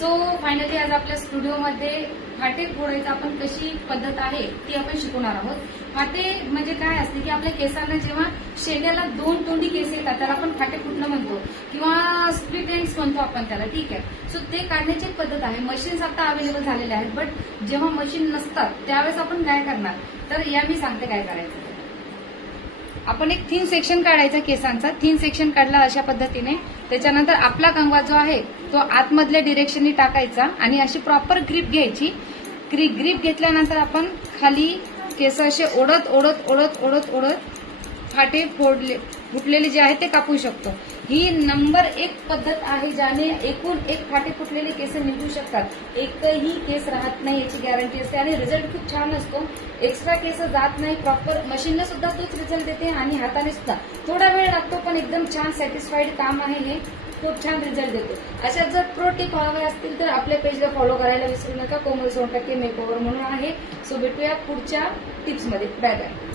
So finally आज आपल्या स्टुडिओमध्ये फाटे फोडायचं आपण कशी पद्धत आहे ती आपण शिकवणार आहोत. फाटे म्हणजे काय असते की आपल्या केसांना जेव्हा शेंड्याला दोन तोंडी केस येतात त्याला आपण फाटे फुटणं म्हणतो किंवा स्प्लिट एंड्स म्हणतो आपण त्याला. ठीक आहे. सो ते काढण्याची एक पद्धत आहे. मशीन्स आता अवेलेबल झालेले आहेत, बट जेव्हा मशीन नसतात त्यावेळेस आपण काय करणार, तर या मी सांगते काय करायचं. आपण एक थिन सेक्शन काढायचा केसांचा. थिन सेक्शन काढला अशा पद्धतीने. त्याच्यानंतर आपला कंगवा जो आहे तो आतमधल्या डिरेक्शननी टाकायचा आणि अशी प्रॉपर ग्रीप घ्यायची. ग्रीप घेतल्यानंतर आपण खाली केस असे ओढत ओढत ओढत ओढत ओढत फाटे फुटलेले जे आहे ते कापू शकतो. ही नंबर 1 पद्धत आहे ज्याने एकूण एक फाटे फुटलेले केस निघू शकतात. एकही केस राहत नाही याची गॅरंटी असते आणि रिझल्ट खूप छान असतो. एक्स्ट्रा केस जात नाही. प्रॉपर मशीनला सुद्धा तोच रिझल्ट देते आणि हाताने सुद्धा थोडा वेळ लागतो, पण एकदम छान सॅटिस्फाईड काम आहे हे. खूप छान रिझल्ट देतो. अशा जर प्रो टिप हवे असतील तर आपल्या पेजला फॉलो करायला विसरू नका. कोमल सोनटक्के मेकओव्हर म्हणून आहे. सो भेटूया पुढच्या टिप्समध्ये. Bye bye.